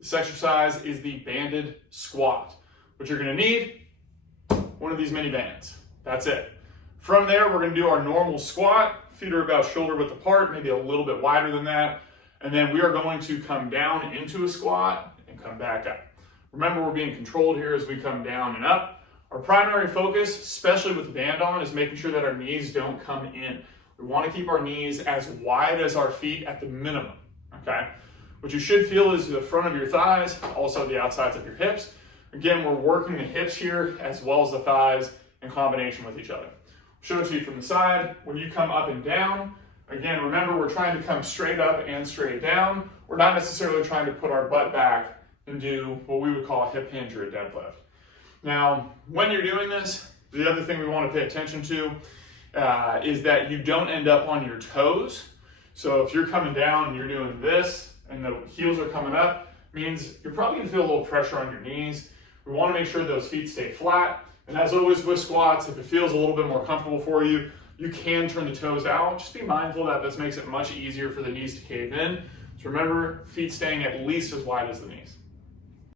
This exercise is the banded squat. What you're gonna need, one of these mini bands. That's it. From there, we're gonna do our normal squat. Feet are about shoulder width apart, maybe a little bit wider than that. And then we are going to come down into a squat and come back up. Remember, we're being controlled here as we come down and up. Our primary focus, especially with the band on, is making sure that our knees don't come in. We want to keep our knees as wide as our feet at the minimum, okay? What you should feel is the front of your thighs, also the outsides of your hips. Again, we're working the hips here as well as the thighs in combination with each other. Show it to you from the side. When you come up and down, again, remember we're trying to come straight up and straight down. We're not necessarily trying to put our butt back and do what we would call a hip hinge or a deadlift. Now, when you're doing this, the other thing we want to pay attention to is that you don't end up on your toes. So if you're coming down and you're doing this and the heels are coming up, means you're probably going to feel a little pressure on your knees. We want to make sure those feet stay flat. And as always with squats, if it feels a little bit more comfortable for you, you can turn the toes out. Just be mindful that this makes it much easier for the knees to cave in. So remember, feet staying at least as wide as the knees.